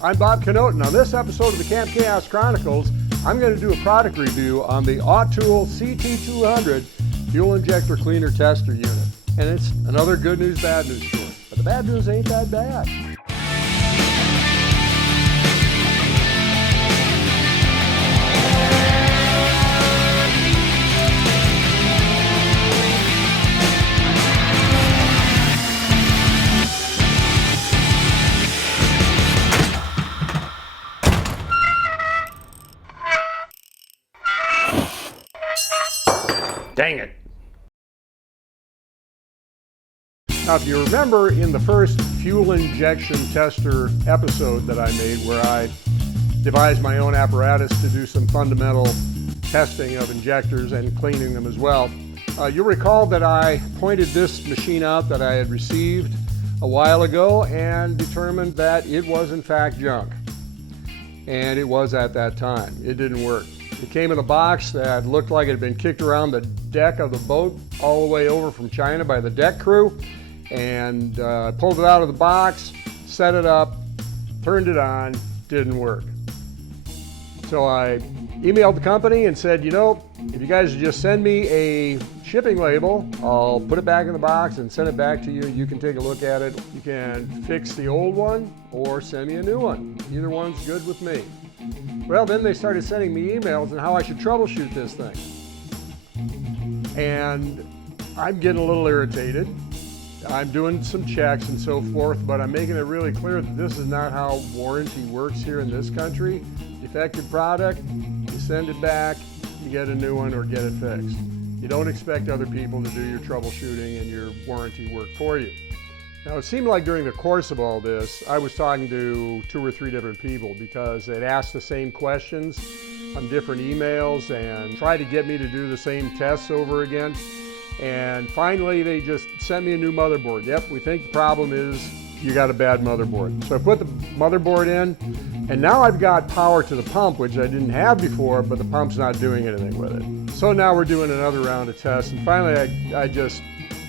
I'm Bob Knoten, and on this episode of the Camp Chaos Chronicles, I'm going to do a product review on the Autool CT-200 fuel injector cleaner tester unit. And it's another good news, bad news story. But the bad news ain't that bad. Dang it. Now, if you remember in the first fuel injection tester episode that I made where I devised my own apparatus to do some fundamental testing of injectors and cleaning them as well, you'll recall that I pointed this machine out that I had received a while ago and determined that it was in fact junk. And it was at that time. It didn't work. It came in a box that looked like it had been kicked around the deck of the boat all the way over from China by the deck crew, and pulled it out of the box, set it up, turned it on, didn't work. So I emailed the company and said, you know, if you guys just send me a shipping label, I'll put it back in the box and send it back to you. You can take a look at it. You can fix the old one or send me a new one. Either one's good with me. Well, then they started sending me emails on how I should troubleshoot this thing. And I'm getting a little irritated. I'm doing some checks and so forth, but I'm making it really clear that this is not how warranty works here in this country. Defective product, you send it back, you get a new one or get it fixed. You don't expect other people to do your troubleshooting and your warranty work for you. Now, it seemed like during the course of all this, I was talking to 2 or 3 different people because they'd asked the same questions on different emails and tried to get me to do the same tests over again. And finally, they just sent me a new motherboard. Yep, we think the problem is you got a bad motherboard. So I put the motherboard in, and now I've got power to the pump, which I didn't have before, but the pump's not doing anything with it. So now we're doing another round of tests, and finally I just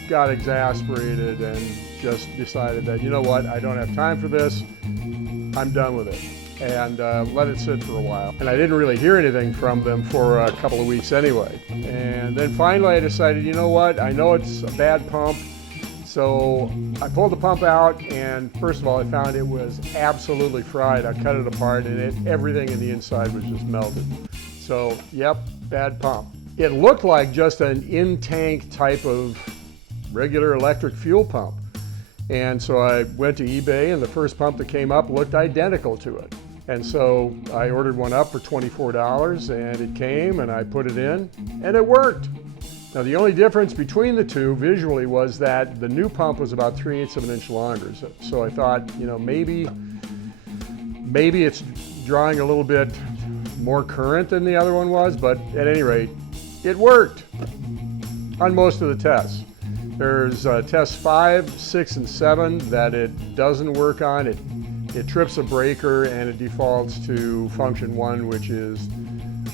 got exasperated and just decided that, you know what, I don't have time for this, I'm done with it, and let it sit for a while. And I didn't really hear anything from them for a couple of weeks anyway. And then finally I decided, you know what, I know it's a bad pump, so I pulled the pump out, and first of all, I found it was absolutely fried. I cut it apart, and everything in the inside was just melted. So, yep, bad pump. It looked like just an in-tank type of regular electric fuel pump. And so I went to eBay, and the first pump that came up looked identical to it. And so I ordered one up for $24, and it came, and I put it in, and it worked. Now, the only difference between the two visually was that the new pump was about 3/8 of an inch longer. So I thought, you know, maybe it's drawing a little bit more current than the other one was, but at any rate, it worked on most of the tests. There's tests 5, 6, and 7 that it doesn't work on. It trips a breaker and it defaults to function 1, which is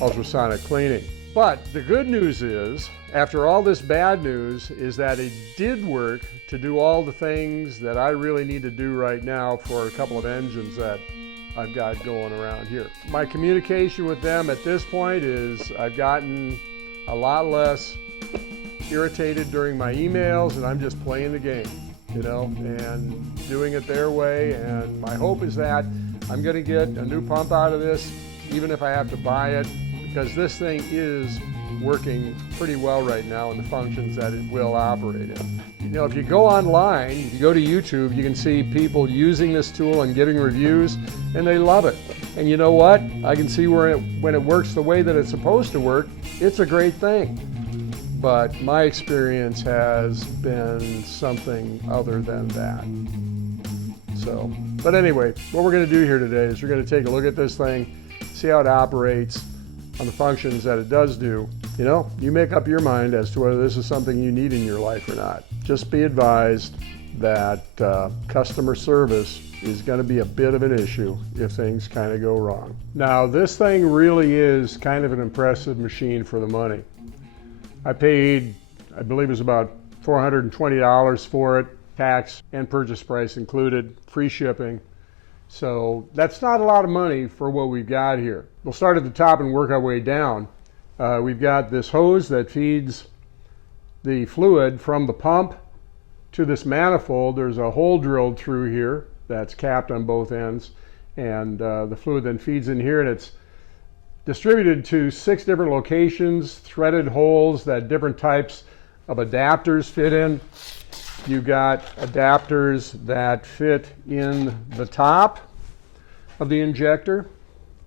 ultrasonic cleaning. But the good news is, after all this bad news, is that it did work to do all the things that I really need to do right now for a couple of engines that I've got going around here. My communication with them at this point is I've gotten a lot less irritated during my emails, and I'm just playing the game, you know, and doing it their way. And my hope is that I'm going to get a new pump out of this, even if I have to buy it, because this thing is working pretty well right now in the functions that it will operate in. You know, if you go online, if you go to YouTube, you can see people using this tool and giving reviews, and they love it. And you know what? I can see when it works the way that it's supposed to work, it's a great thing. But my experience has been something other than that. So, but anyway, what we're going to do here today is we're going to take a look at this thing, see how it operates on the functions that it does do. You know, you make up your mind as to whether this is something you need in your life or not. Just be advised that customer service is going to be a bit of an issue if things kind of go wrong. Now, this thing really is kind of an impressive machine for the money. I paid, I believe it was about $420 for it, tax and purchase price included, free shipping. So that's not a lot of money for what we've got here. We'll start at the top and work our way down. We've got this hose that feeds the fluid from the pump to this manifold. There's a hole drilled through here that's capped on both ends, and the fluid then feeds in here, and it's distributed to 6 different locations, threaded holes that different types of adapters fit in. You've got adapters that fit in the top of the injector,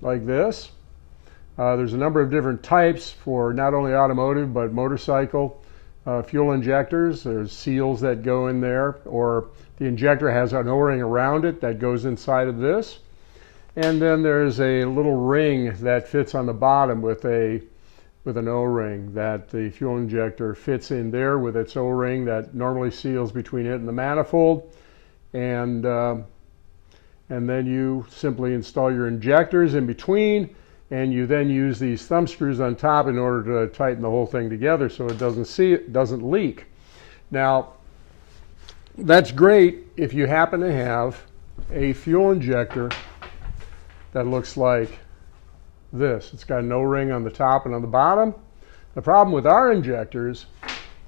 like this. There's a number of different types for not only automotive but motorcycle fuel injectors. There's seals that go in there, or the injector has an O-ring around it that goes inside of this. And then there's a little ring that fits on the bottom with an O-ring that the fuel injector fits in there with its O-ring that normally seals between it and the manifold. And then you simply install your injectors in between, and you then use these thumb screws on top in order to tighten the whole thing together so it doesn't leak. Now, that's great if you happen to have a fuel injector that looks like this. It's got an O-ring on the top and on the bottom. The problem with our injectors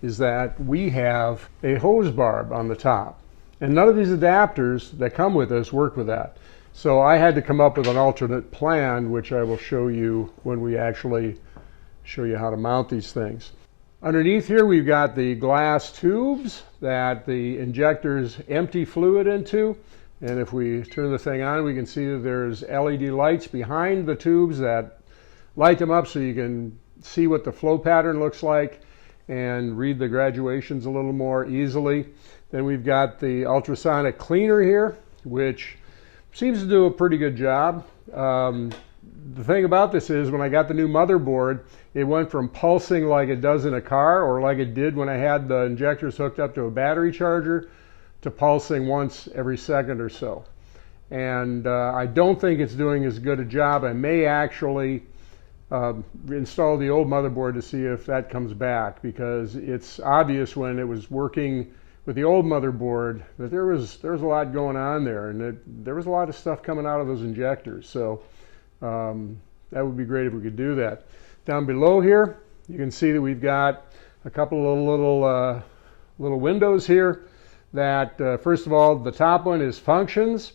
is that we have a hose barb on the top, and none of these adapters that come with us work with that. So I had to come up with an alternate plan, which I will show you when we actually show you how to mount these things. Underneath here we've got the glass tubes that the injectors empty fluid into, and if we turn the thing on, we can see that there's LED lights behind the tubes that light them up so you can see what the flow pattern looks like and read the graduations a little more easily. Then we've got the ultrasonic cleaner here, which seems to do a pretty good job. The thing about this is when I got the new motherboard, it went from pulsing like it does in a car, or like it did when I had the injectors hooked up to a battery charger, to pulsing once every second or so. And I don't think it's doing as good a job. I may actually install the old motherboard to see if that comes back, because it's obvious when it was working with the old motherboard that there was a lot going on there, and there was a lot of stuff coming out of those injectors. So that would be great if we could do that. Down below here, you can see that we've got a couple of little windows here that, first of all, the top one is functions,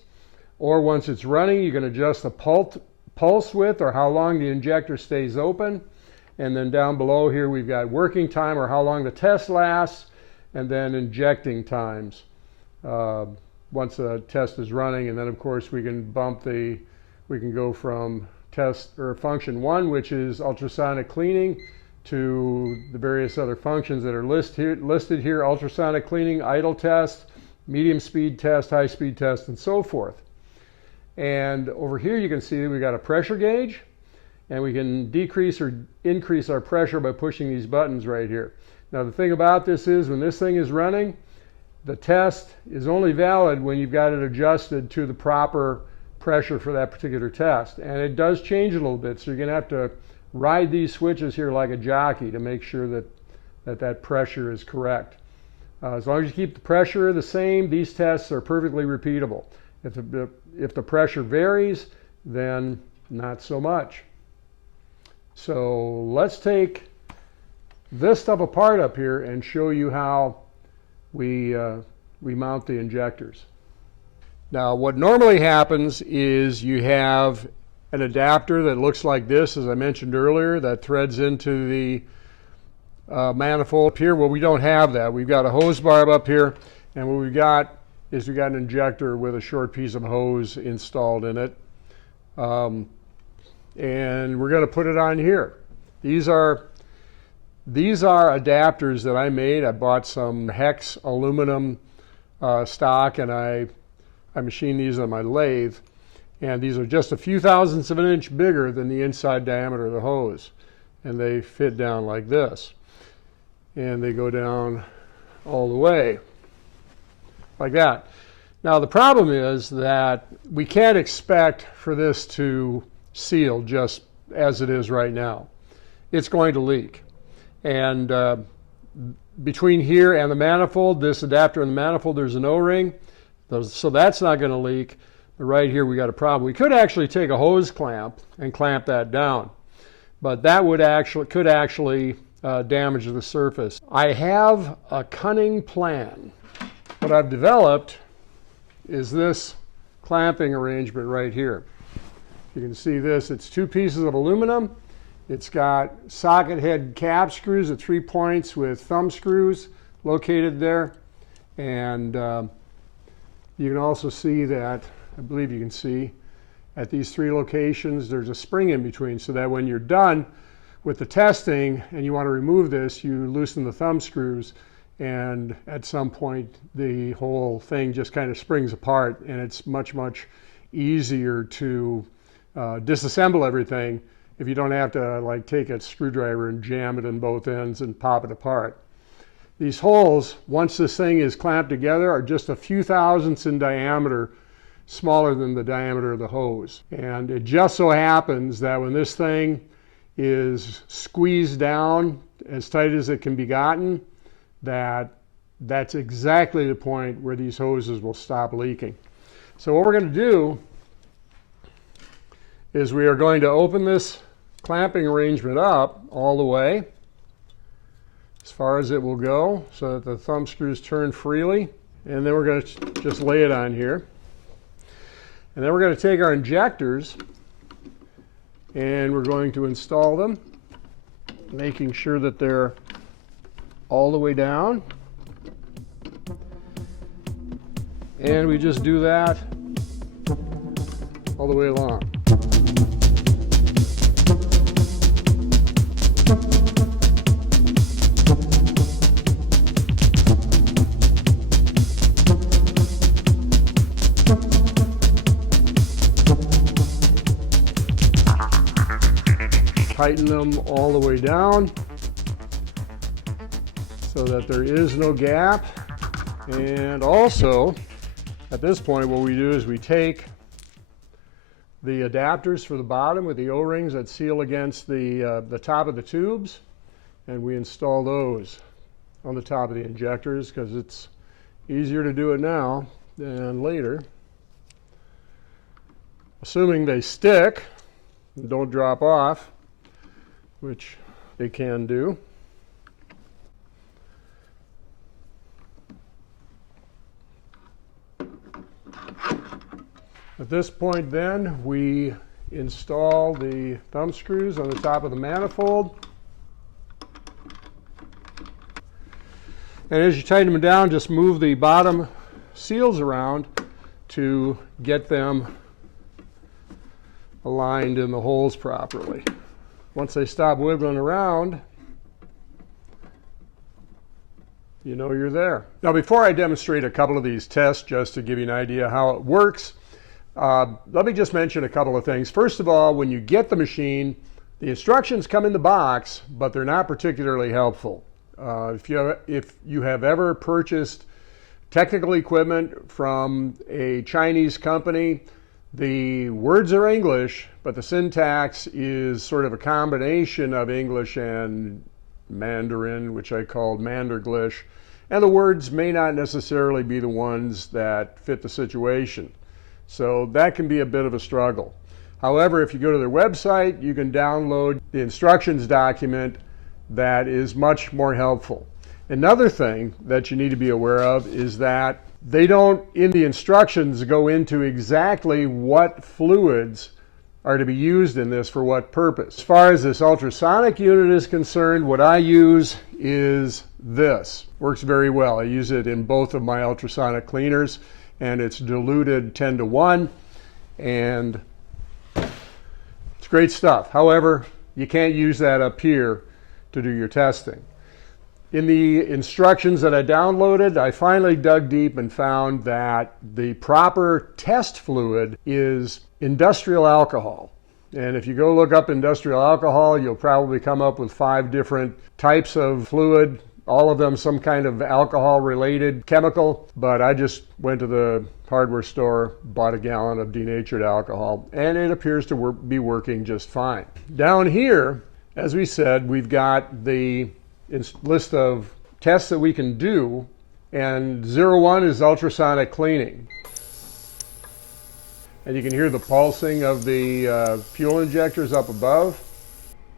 or once it's running, you can adjust the pulse width or how long the injector stays open. And then down below here, we've got working time, or how long the test lasts, and then injecting times once the test is running. And then of course we can go from test or function 1, which is ultrasonic cleaning, to the various other functions that are listed here: ultrasonic cleaning, idle test, medium speed test, high speed test, and so forth. And over here you can see that we've got a pressure gauge, and we can decrease or increase our pressure by pushing these buttons right here. Now the thing about this is, when this thing is running, the test is only valid when you've got it adjusted to the proper pressure for that particular test. And it does change a little bit, so you're going to have to ride these switches here like a jockey to make sure that pressure is correct. As long as you keep the pressure the same, these tests are perfectly repeatable. If the pressure varies, then not so much. So let's take this stuff apart up here and show you how we mount the injectors. Now, what normally happens is you have an adapter that looks like this, as I mentioned earlier, that threads into the manifold up here. Well, we don't have that. We've got a hose barb up here, and what we've got is we've got an injector with a short piece of hose installed in it. And we're going to put it on here. These are adapters that I made. I bought some hex aluminum stock, and I machined these on my lathe. And these are just a few thousandths of an inch bigger than the inside diameter of the hose. And they fit down like this. And they go down all the way, like that. Now the problem is that we can't expect for this to seal just as it is right now. It's going to leak. And between here and the manifold, this adapter and the manifold, there's an O-ring. So that's not going to leak. Right here we got a problem. We could actually take a hose clamp and clamp that down, but that would could actually damage the surface. I have a cunning plan. What I've developed is this clamping arrangement right here. You can see this. It's 2 pieces of aluminum. It's got socket head cap screws at 3 points with thumb screws located there. And you can also see that, I believe you can see, at these 3 locations there's a spring in between, so that when you're done with the testing and you want to remove this, you loosen the thumb screws, and at some point the whole thing just kind of springs apart, and it's much easier to disassemble everything if you don't have to like take a screwdriver and jam it in both ends and pop it apart. These holes, once this thing is clamped together, are just a few thousandths in diameter, smaller than the diameter of the hose. And it just so happens that when this thing is squeezed down as tight as it can be gotten, that's exactly the point where these hoses will stop leaking. So what we're going to do is we are going to open this clamping arrangement up all the way as far as it will go so that the thumb screws turn freely, and then we're going to just lay it on here. And then we're going to take our injectors and we're going to install them, making sure that they're all the way down. And we just do that all the way along. Tighten them all the way down so that there is no gap. And also, at this point, what we do is we take the adapters for the bottom with the O-rings that seal against the top of the tubes, and we install those on the top of the injectors because it's easier to do it now than later. Assuming they stick and don't drop off, which they can do. At this point then, we install the thumb screws on the top of the manifold. And as you tighten them down, just move the bottom seals around to get them aligned in the holes properly. Once they stop wiggling around, you know you're there. Now, before I demonstrate a couple of these tests, just to give you an idea how it works, let me just mention a couple of things. First of all, when you get the machine, the instructions come in the box, but they're not particularly helpful. If you have ever purchased technical equipment from a Chinese company, the words are English, but the syntax is sort of a combination of English and Mandarin, which I called Mandarglish, and the words may not necessarily be the ones that fit the situation. So that can be a bit of a struggle. However, if you go to their website, you can download the instructions document that is much more helpful. Another thing that you need to be aware of is that they don't, in the instructions, go into exactly what fluids are to be used in this for what purpose. As far as this ultrasonic unit is concerned, what I use is this. Works very well. I use it in both of my ultrasonic cleaners, and it's diluted 10:1, and it's great stuff. However, you can't use that up here to do your testing. In the instructions that I downloaded, I finally dug deep and found that the proper test fluid is industrial alcohol. And if you go look up industrial alcohol, you'll probably come up with 5 different types of fluid, all of them some kind of alcohol-related chemical. But I just went to the hardware store, bought a gallon of denatured alcohol, and it appears to be working just fine. Down here, as we said, we've got the list of tests that we can do, and 01 is ultrasonic cleaning. and you can hear the pulsing of the fuel injectors up above.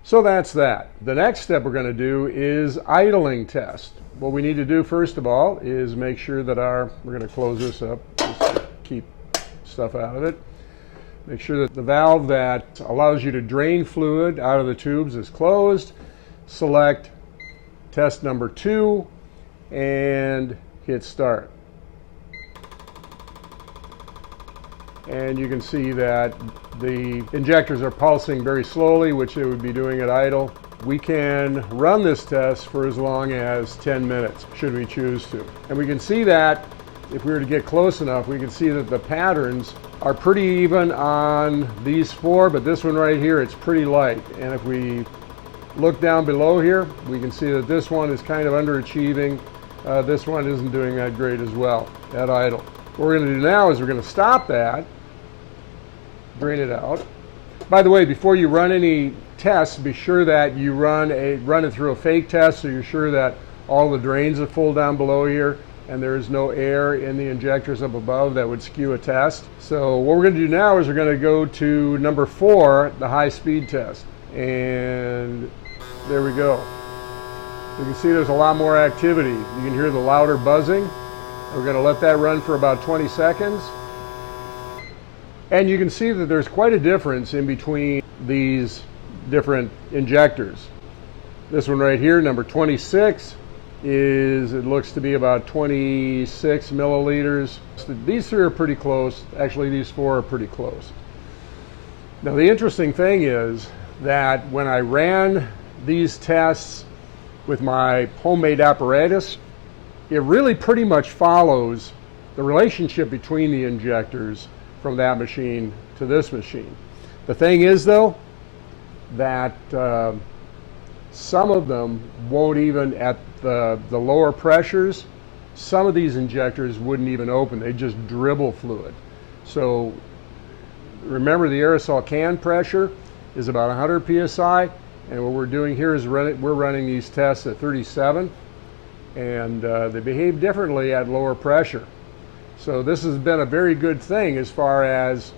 So that's that. The next step we're going to do is idling test. What we need to do first of all is make sure that we're going to close this up, just to keep stuff out of it. Make sure that the valve that allows you to drain fluid out of the tubes is closed. Select test number 2 and hit start. And you can see that the injectors are pulsing very slowly, which they would be doing at idle. We can run this test for as long as 10 minutes, should we choose to. And we can see that, if we were to get close enough, we can see that the patterns are pretty even on these 4, but this one right here, it's pretty light. And if we look down below here, we can see that this one is kind of underachieving. This one isn't doing that great as well at idle. What we're going to do now is we're going to stop that, drain it out. By the way, before you run any tests, be sure that you run it through a fake test, so you're sure that all the drains are full down below here and there is no air in the injectors up above that would skew a test. So what we're going to do now is we're going to go to number 4, the high speed test. And there we go. You can see there's a lot more activity. You can hear the louder buzzing. We're going to let that run for about 20 seconds. And you can see that there's quite a difference in between these different injectors. This one right here, number 26, it looks to be about 26 milliliters. These 3 are pretty close. Actually, these 4 are pretty close. Now, the interesting thing is that when I ran these tests with my homemade apparatus, it really pretty much follows the relationship between the injectors from that machine to this machine. The thing is, though, that some of them won't even, at the lower pressures, some of these injectors wouldn't even open. They just dribble fluid. So remember, the aerosol can pressure is about 100 psi, and what we're doing here is we're running these tests at 37, and they behave differently at lower pressure. So this has been a very good thing as far as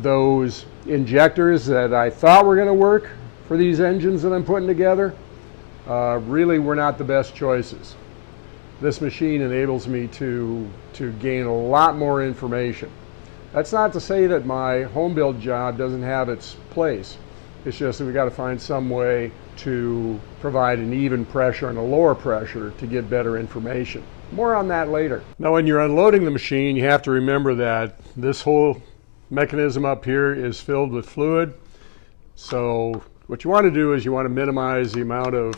those injectors that I thought were going to work for these engines that I'm putting together. Really were not the best choices. This machine enables me to gain a lot more information. That's not to say that my home build job doesn't have its place. It's just that we got to find some way to provide an even pressure and a lower pressure to get better information. More on that later. Now, when you're unloading the machine, you have to remember that this whole mechanism up here is filled with fluid. So what you want to do is you want to minimize the amount of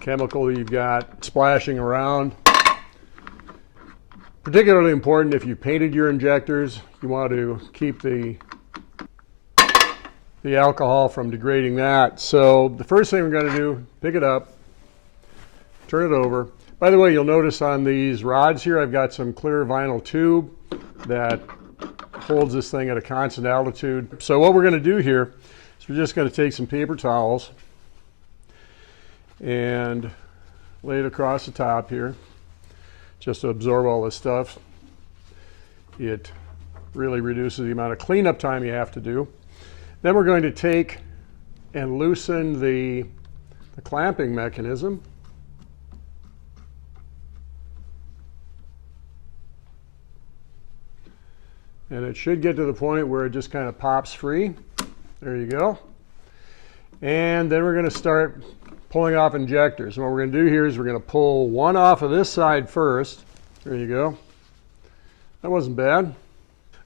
chemical you've got splashing around. Particularly important if you painted your injectors, you want to keep the alcohol from degrading that. So the first thing we're going to do, pick it up, turn it over. By the way, you'll notice on these rods here, I've got some clear vinyl tube that holds this thing at a constant altitude. So what we're going to do here is we're just going to take some paper towels and lay it across the top here, just to absorb all this stuff. It really reduces the amount of cleanup time you have to do. Then we're going to take and loosen the clamping mechanism. And it should get to the point where it just kind of pops free. There you go. And then we're going to start pulling off injectors. And what we're going to do here is we're going to pull one off of this side first. There you go. That wasn't bad.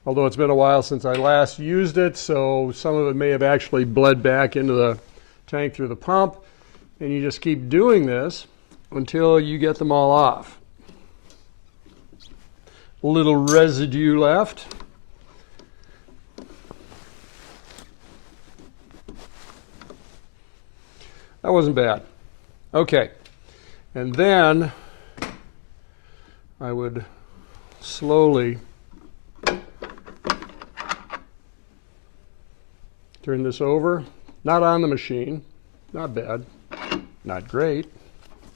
Although it's been a while since I last used it, so some of it may have actually bled back into the tank through the pump. And you just keep doing this until you get them all off. A little residue left. That wasn't bad. Okay, and then I would slowly turn this over, not on the machine, not bad, not great,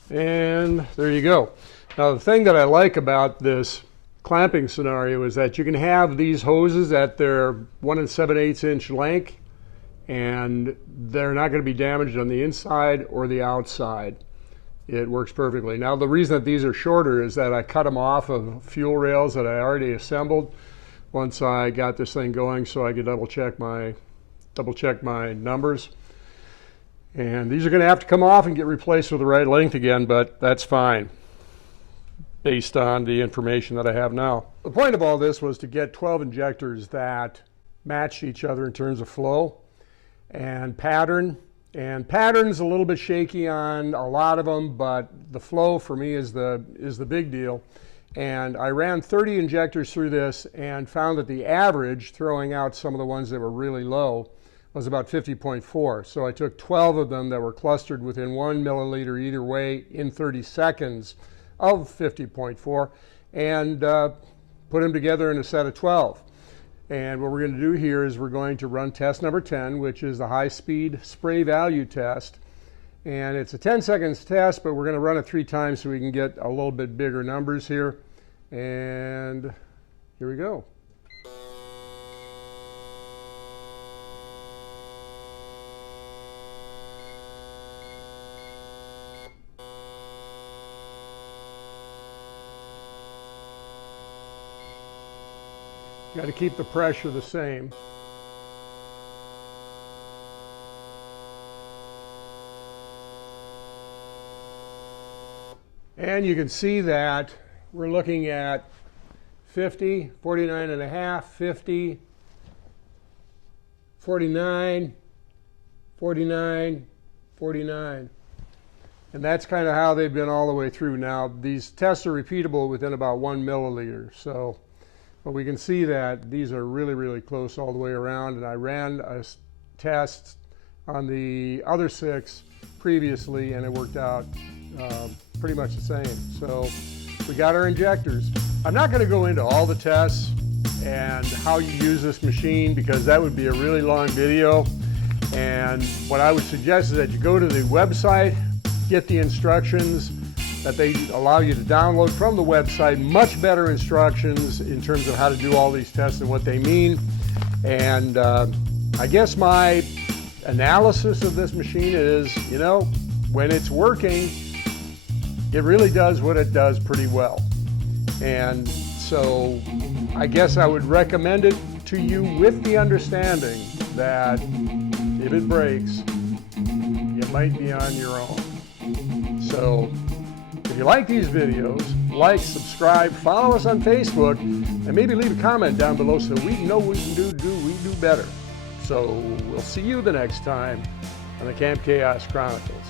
and there you go. Now the thing that I like about this clamping scenario is that you can have these hoses at their 1 7/8 inch length, and they're not going to be damaged on the inside or the outside. It works perfectly. Now, the reason that these are shorter is that I cut them off of fuel rails that I already assembled once I got this thing going, so I could double check my numbers. And these are going to have to come off and get replaced with the right length again, but that's fine based on the information that I have now. The point of all this was to get 12 injectors that matched each other in terms of flow and pattern. And pattern's a little bit shaky on a lot of them, but the flow for me is the big deal. And I ran 30 injectors through this and found that the average, throwing out some of the ones that were really low, was about 50.4. So I took 12 of them that were clustered within 1 milliliter either way in 30 seconds of 50.4 and put them together in a set of 12. And what we're going to do here is we're going to run test number 10, which is the high-speed spray value test. And it's a 10 seconds test, but we're going to run it 3 times so we can get a little bit bigger numbers here. And here we go. Got to keep the pressure the same. And you can see that we're looking at 50, 49 and a half, 50, 49, 49, 49. And that's kind of how they've been all the way through. Now, these tests are repeatable within about 1 milliliter. So, but we can see that these are really, really close all the way around. And I ran a test on the other 6 previously, and it worked out pretty much the same. So we got our injectors. I'm not going to go into all the tests and how you use this machine because that would be a really long video. And what I would suggest is that you go to the website, get the instructions that they allow you to download from the website, much better instructions in terms of how to do all these tests and what they mean. And I guess my analysis of this machine is, you know, when it's working, it really does what it does pretty well. And so I guess I would recommend it to you with the understanding that if it breaks, you might be on your own. So if you like these videos, like, subscribe, follow us on Facebook, and maybe leave a comment down below so we know we can do better. So we'll see you the next time on the Camp Chaos Chronicles.